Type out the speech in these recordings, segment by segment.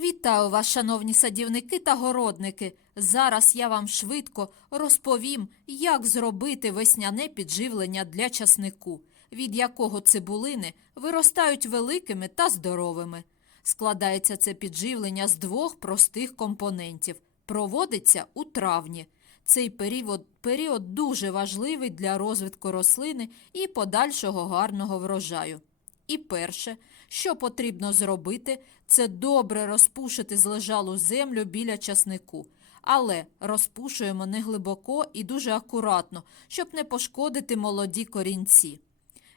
Вітаю вас, шановні садівники та городники. Зараз я вам швидко розповім, як зробити весняне підживлення для часнику, від якого цибулини виростають великими та здоровими. Складається це підживлення з двох простих компонентів. Проводиться у травні. Цей період, період дуже важливий для розвитку рослини і подальшого гарного врожаю. І перше, що потрібно зробити, це добре розпушити злежалу землю біля часнику. Але розпушуємо не глибоко і дуже акуратно, щоб не пошкодити молоді корінці.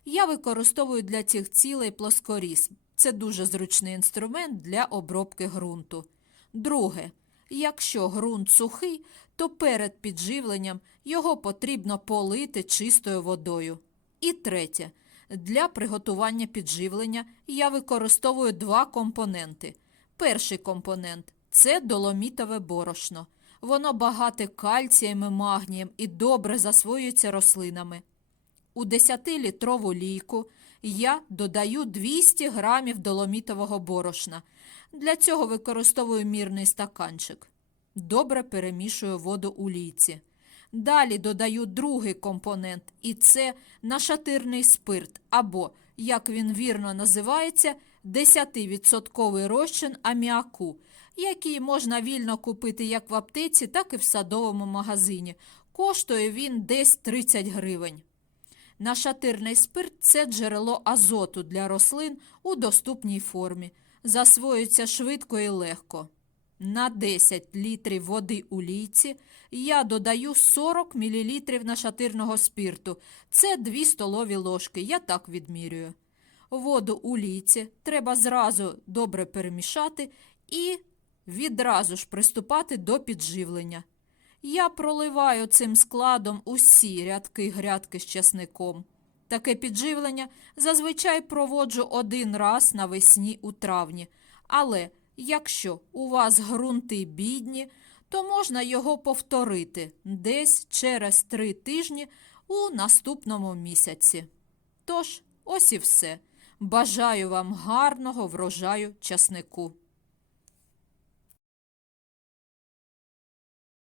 Я використовую для цих цілей плоскоріз. Це дуже зручний інструмент для обробки ґрунту. Друге, якщо ґрунт сухий, то перед підживленням його потрібно полити чистою водою. І третє, для приготування підживлення я використовую два компоненти. Перший компонент це доломітове борошно. Воно багате кальцієм і магнієм і добре засвоюється рослинами. У 10-літрову лійку я додаю 200 грамів доломітового борошна. Для цього використовую мірний стаканчик. Добре перемішую воду у лійці. Далі додаю другий компонент, і це нашатирний спирт, або, як він вірно називається, 10% розчин аміаку, який можна вільно купити як в аптеці, так і в садовому магазині. Коштує він десь 30 гривень. Нашатирний спирт це джерело азоту для рослин у доступній формі. Засвоюється швидко і легко. На 10 літрів води у лійці я додаю 40 мл нашатирного спирту. Це 2 столові ложки, я так відмірюю. Воду у лійці треба зразу добре перемішати і відразу ж приступати до підживлення. Я проливаю цим складом усі рядки грядки з часником. Таке підживлення зазвичай проводжу один раз навесні у травні. Але якщо у вас ґрунти бідні, то можна його повторити десь через три тижні у наступному місяці. Тож, ось і все. Бажаю вам гарного врожаю часнику.